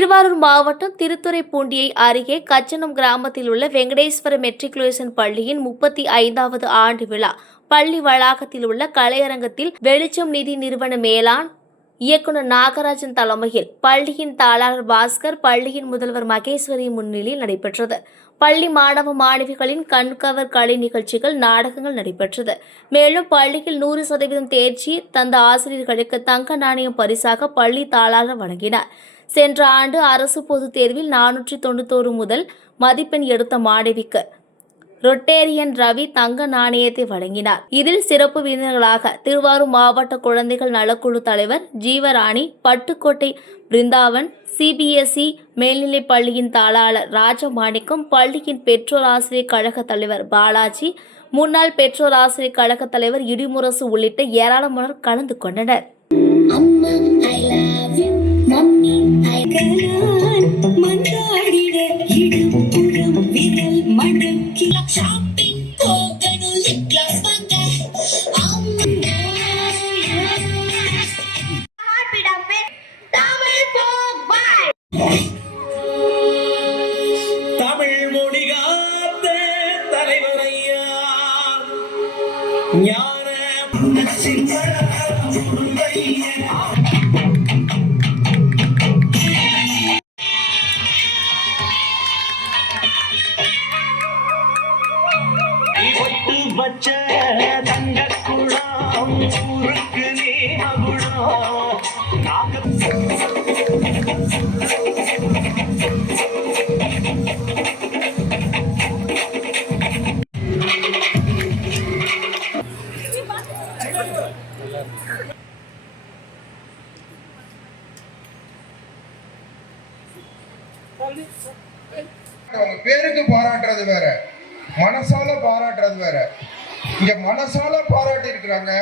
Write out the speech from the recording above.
திருவாரூர் மாவட்டம் திருத்துறைப்பூண்டியை அருகே கச்சனம் கிராமத்தில் உள்ள வெங்கடேஸ்வர மெட்ரிகுலேஷன் பள்ளியின் முப்பத்தி ஐந்தாவது ஆண்டு விழா. பள்ளி வளாகத்தில் உள்ள கலையரங்கத்தில் வெளிச்சம் நிதி நிறுவன மேலாண் இயக்குனர் நாகராஜன் தலைமையில் பள்ளியின் தாளாளர் பாஸ்கர் பள்ளியின் முதல்வர் மகேஸ்வரி முன்னிலையில் நடைபெற்றது. பள்ளி மாணவ மாணவிகளின் கண்கவர் கலை நிகழ்ச்சிகள் நாடகங்கள் நடைபெற்றது. மேலும் பள்ளியில் நூறு சதவீதம் தேர்ச்சி தந்த ஆசிரியர்களுக்கு தங்க நாணயம் பரிசாக பள்ளி தாளாளர் வழங்கினார். சென்ற ஆண்டு அரசு பொதுத் தேர்வில் நானூற்றி தொண்ணூத்தோரு முதல் மதிப்பெண் எடுத்த மாணவிக்கு ரொட்டேரியன் ரவி தங்க நாணயத்தை வழங்கினார். இதில் சிறப்பு விருந்தினர்களாக திருவாரூர் மாவட்ட குழந்தைகள் நலக்குழு தலைவர் ஜீவராணி பட்டுக்கோட்டை பிருந்தாவன் சிபிஎஸ்இ மேல்நிலைப் பள்ளியின் தாளாளர் ராஜமாணிக்கம் பள்ளியின் பெற்றோர் ஆசிரியர் கழக தலைவர் பாலாஜி முன்னாள் பெற்றோர் ஆசிரியர் கழக தலைவர் இடிமுரசு உள்ளிட்ட ஏராளமானோர் கலந்து கொண்டனர். தமிழ் போக் தமிழ் மொழி காத்த தலைவரையா? ஞான வச்ச தங்க ஊருக்கு நீ மகுடம் அவங்க பேருக்கு பாராட்டுறது வேற. மனசால பாராட்டுறது வேற. இங்க மனசால பாராட்டி இருக்கிறாங்க